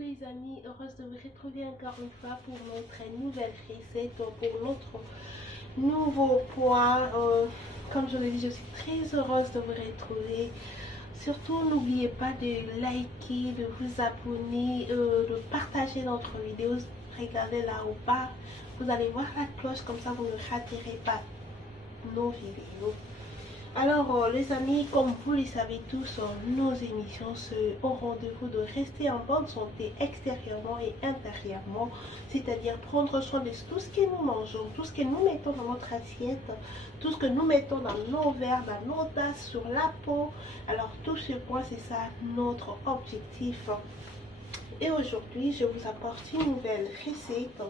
les amis, heureuse de vous retrouver encore une fois pour notre nouvelle recette, pour notre nouveau point. Comme je l'ai dit, je suis très heureuse de vous retrouver. Surtout, n'oubliez pas de liker, de vous abonner, de partager notre vidéo. Regardez là ou pas, vous allez voir la cloche, comme ça vous ne raterez pas nos vidéos. Alors les amis, comme vous le savez tous, nos émissions au rendez-vous de rester en bonne santé extérieurement et intérieurement, c'est-à-dire prendre soin de tout ce que nous mangeons, tout ce que nous mettons dans notre assiette, tout ce que nous mettons dans nos verres, dans nos tasses, sur la peau. Alors tout ce point, c'est ça notre objectif. Et aujourd'hui, je vous apporte une nouvelle recette.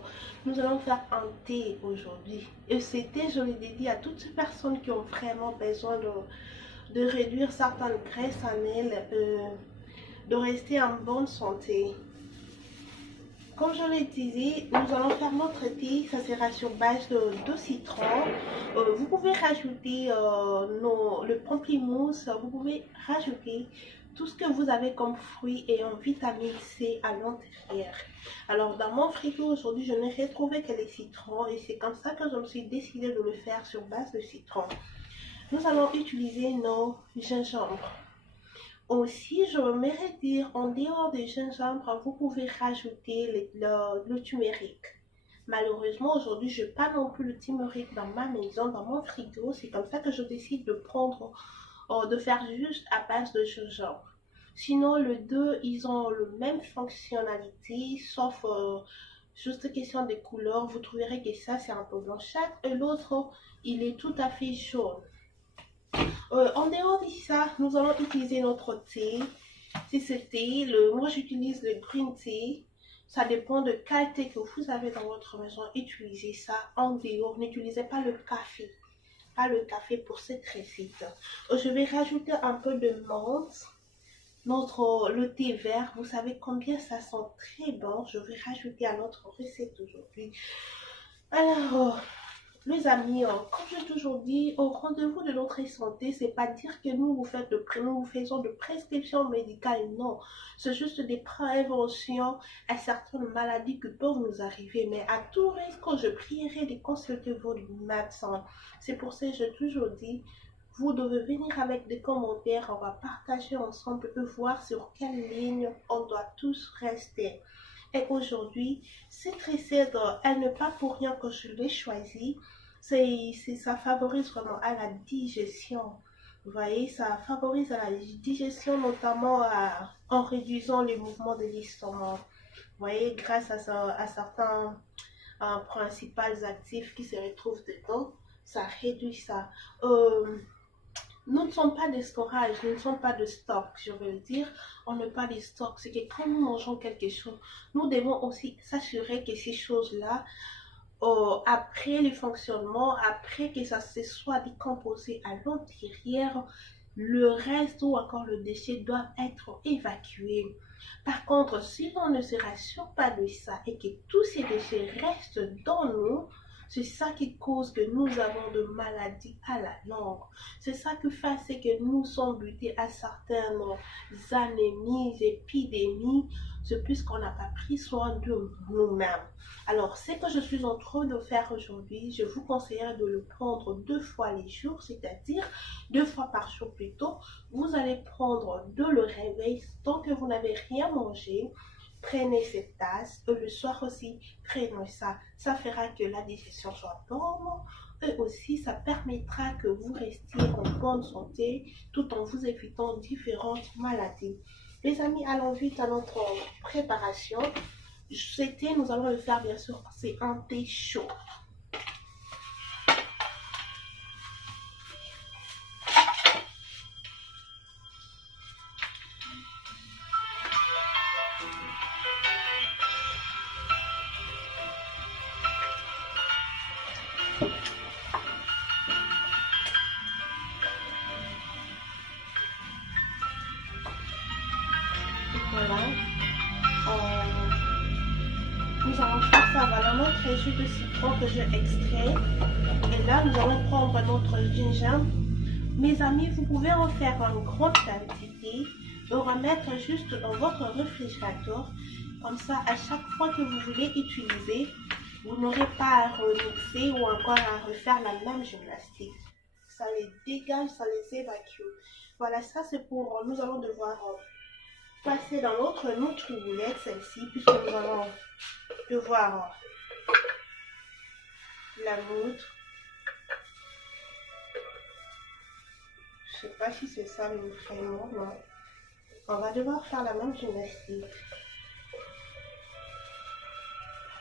Nous allons faire un thé aujourd'hui. Et ce thé, je le dédie à toutes ces personnes qui ont vraiment besoin de réduire certaines graisses en elles, de rester en bonne santé. Comme je l'ai dit, nous allons faire notre thé. Ça sera sur base de citron. Vous pouvez rajouter le pamplemousse. Vous pouvez rajouter tout ce que vous avez comme fruits et en vitamine C à l'intérieur. Alors dans mon frigo aujourd'hui, je n'ai retrouvé que les citrons et c'est comme ça que je me suis décidée de le faire sur base de citron. Nous allons utiliser nos gingembre. Aussi, je voudrais dire, en dehors du gingembre, vous pouvez rajouter le turmeric. Malheureusement, aujourd'hui, je n'ai pas non plus le turmeric dans ma maison, dans mon frigo. C'est comme ça que je décide de prendre, de faire juste à base de gingembre. Sinon, les deux, ils ont la même fonctionnalité, sauf juste question de couleur. Vous trouverez que ça, c'est un peu blanchâtre et l'autre, il est tout à fait jaune. En dehors de ça, nous allons utiliser notre thé. Si c'est thé, moi j'utilise le green tea. Ça dépend de quel thé que vous avez dans votre maison. Utilisez ça en dehors. N'utilisez pas le café. Pas le café pour cette recette. Je vais rajouter un peu de menthe. Le thé vert, vous savez combien ça sent très bon. Je vais rajouter à notre recette aujourd'hui. Alors, les amis, comme j'ai toujours dit, au rendez-vous de notre santé, c'est pas dire que nous vous faisons de prescriptions médicales, non. C'est juste des préventions à certaines maladies qui peuvent nous arriver. Mais à tout risque, je prierai de consulter votre médecin. C'est pour ça que j'ai toujours dit, vous devez venir avec des commentaires, on va partager ensemble et voir sur quelle ligne on doit tous rester. Et aujourd'hui, cette recette, elle n'est pas pour rien que je l'ai choisie. Ça favorise vraiment à la digestion. Vous voyez, ça favorise à la digestion, notamment en réduisant les mouvements de l'estomac. Vous voyez, grâce à certains principaux actifs qui se retrouvent dedans, ça réduit ça. Nous ne sommes pas de storage, nous ne sommes pas de stock, je veux dire. On n'est pas de stock. C'est que quand nous mangeons quelque chose, nous devons aussi s'assurer que ces choses-là, après le fonctionnement, après que ça se soit décomposé à l'intérieur, le reste ou encore le déchet doivent être évacués. Par contre, si on ne se rassure pas de ça et que tous ces déchets restent dans nous, c'est ça qui cause que nous avons de maladies à la langue. C'est ça qui fait c'est que nous sommes butés à certaines anémies, épidémies. C'est puisqu'on n'a pas pris soin de nous-mêmes. Alors, ce que je suis en train de faire aujourd'hui, je vous conseillerais de le prendre 2 fois les jours, c'est-à-dire 2 fois par jour plutôt. Vous allez prendre de le réveil tant que vous n'avez rien mangé. Prenez cette tasse et le soir aussi, prenez ça. Ça fera que la digestion soit bonne et aussi ça permettra que vous restiez en bonne santé tout en vous évitant différentes maladies. Les amis, allons vite à notre préparation. Ce thé, nous allons le faire bien sûr, c'est un thé chaud. Voilà. Nous allons faire ça. Voilà notre jus de citron que j'ai extrait. Et là, nous allons prendre notre gingembre. Mes amis, vous pouvez en faire en grande quantité. On va mettre juste dans votre réfrigérateur. Comme ça, à chaque fois que vous voulez utiliser, vous n'aurez pas à remixer ou encore à refaire la même gymnastique. Ça les dégage, ça les évacue. Voilà, ça c'est pour... Nous allons devoir passer dans notre Nutri-Roulette, celle-ci, puisque nous allons devoir la moudre. Je sais pas si c'est ça le vraiment, non. On va devoir faire la même gymnastique.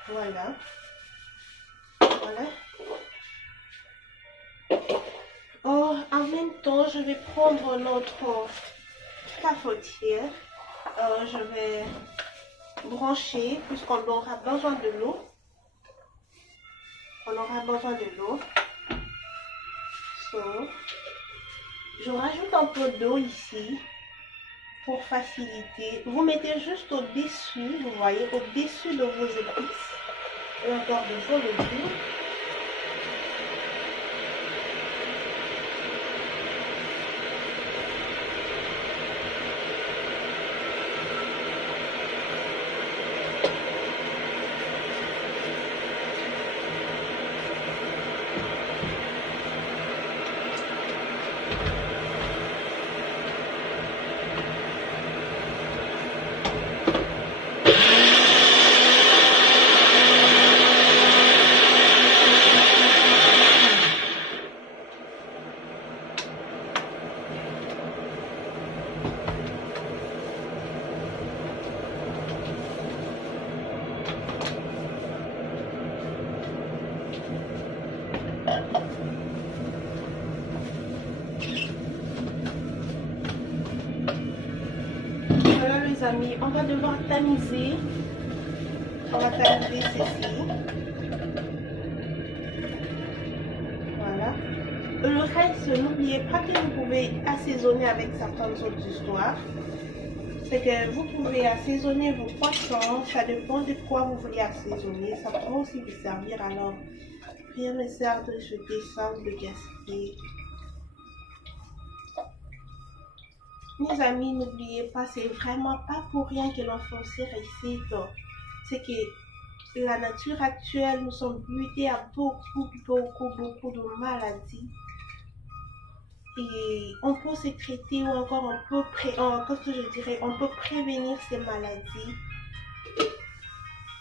Voilà. Voilà. Oh, en même temps, je vais prendre notre cafetière. Je vais brancher, puisqu'on aura besoin de l'eau. On aura besoin de l'eau. Je rajoute un peu d'eau ici pour faciliter. Vous mettez juste au-dessus, vous voyez, au-dessus de vos épices et encore de vos légumes. Voilà les amis, on va devoir tamiser. On va tamiser ceci. Voilà. Le reste, n'oubliez pas que vous pouvez assaisonner avec certaines autres histoires. C'est que vous pouvez assaisonner vos poissons. Ça dépend de quoi vous voulez assaisonner. Ça peut aussi vous servir. Alors, rien ne sert de jeter ça ou de gaspiller. Mes amis, n'oubliez pas, c'est vraiment pas pour rien que l'enfance réussit. C'est que la nature actuelle, nous sommes butés à beaucoup de maladies. Et on peut se traiter ou encore on peut, on peut prévenir ces maladies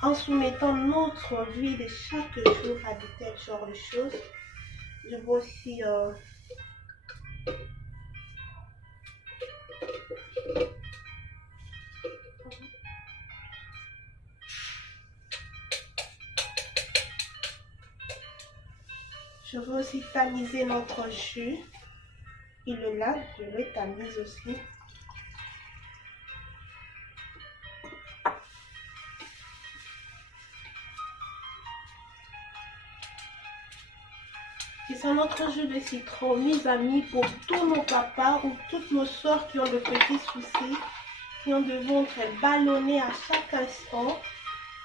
en soumettant notre vie de chaque jour à de tels genres de choses. Je veux aussi... Je veux aussi tamiser notre jus. Et le lait, je le tamise aussi. Et c'est notre jus de citron, mes amis, pour tous nos papas ou toutes nos soeurs qui ont de petits soucis, qui ont de ventre ballonné à chaque instant.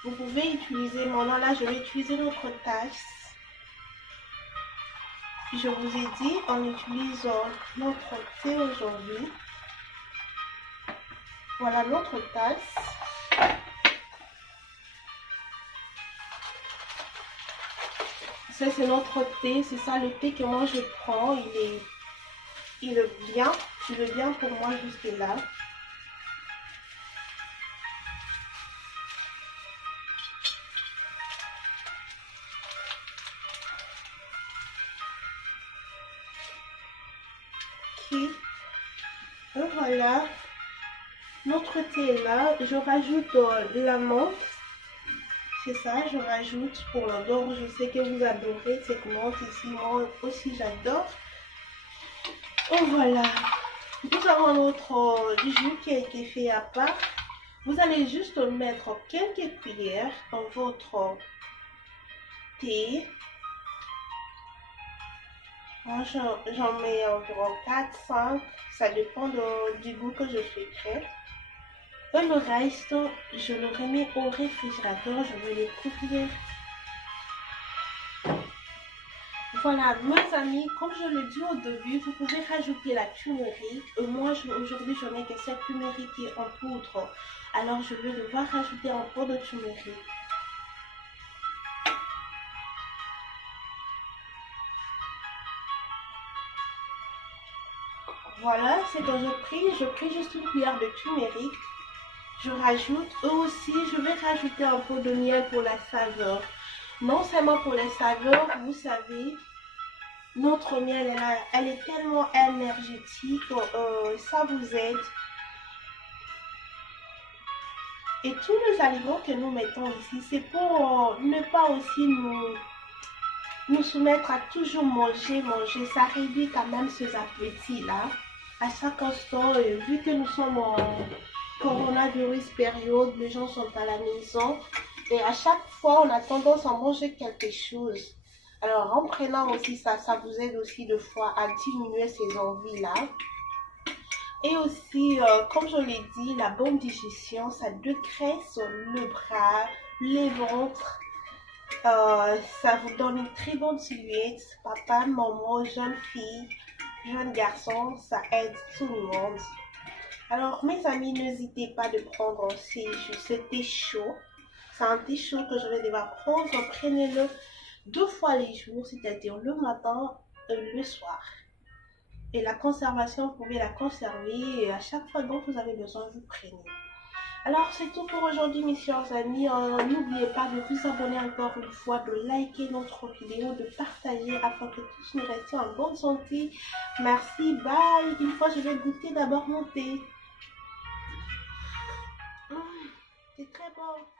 Vous pouvez utiliser mon nom. Là, je vais utiliser notre tasse. Je vous ai dit, on utilise notre thé aujourd'hui. Voilà notre tasse. Ça, c'est notre thé. C'est ça le thé que moi je prends. Il est bien. Il est bien pour moi jusque là. Et voilà, notre thé est là. Je rajoute la menthe. C'est ça, je rajoute pour l'odeur. Je sais que vous adorez cette menthe ici. Moi aussi, j'adore. Et voilà. Nous avons notre jus qui a été fait à part. Vous allez juste mettre quelques cuillères dans votre thé. Moi, j'en mets environ 4-5. Ça dépend du goût que je souhaiterais. Et le reste, je le remets au réfrigérateur. Je vais les couvrir. Voilà, mes amis, comme je le dis au début, vous pouvez rajouter la turmeric. Moi, aujourd'hui, je n'ai que cette turmeric qui est en poudre. Alors, je vais devoir rajouter un peu de turmeric. Voilà, c'est que je pris juste une cuillère de turmeric. Je rajoute, eux aussi, je vais rajouter un peu de miel pour la saveur. Non seulement pour les saveurs, vous savez, notre miel, elle est tellement énergétique, ça vous aide. Et tous les aliments que nous mettons ici, c'est pour ne pas aussi nous soumettre à toujours manger. Ça réduit quand même ces appétits-là. À chaque instant, vu que nous sommes en coronavirus période, les gens sont à la maison. Et à chaque fois, on a tendance à manger quelque chose. Alors, en prenant aussi ça, ça vous aide aussi de fois à diminuer ces envies-là. Et aussi, comme je l'ai dit, la bonne digestion, ça dégraisse le bras, les ventres. Ça vous donne une très bonne silhouette. Papa, maman, jeune fille, jeune garçon, ça aide tout le monde. Alors, mes amis, n'hésitez pas de prendre ce thé chaud. C'est un thé chaud que je vais devoir prendre. Prenez-le 2 fois les jours, c'est-à-dire le matin et le soir. Et la conservation, vous pouvez la conserver et à chaque fois dont vous avez besoin, vous prenez. Alors, c'est tout pour aujourd'hui, mes chers amis. N'oubliez pas de vous abonner encore une fois, de liker notre vidéo, de partager afin que tous nous restions en bonne santé. Merci, bye. Une fois, je vais goûter d'abord mon thé. C'est très bon.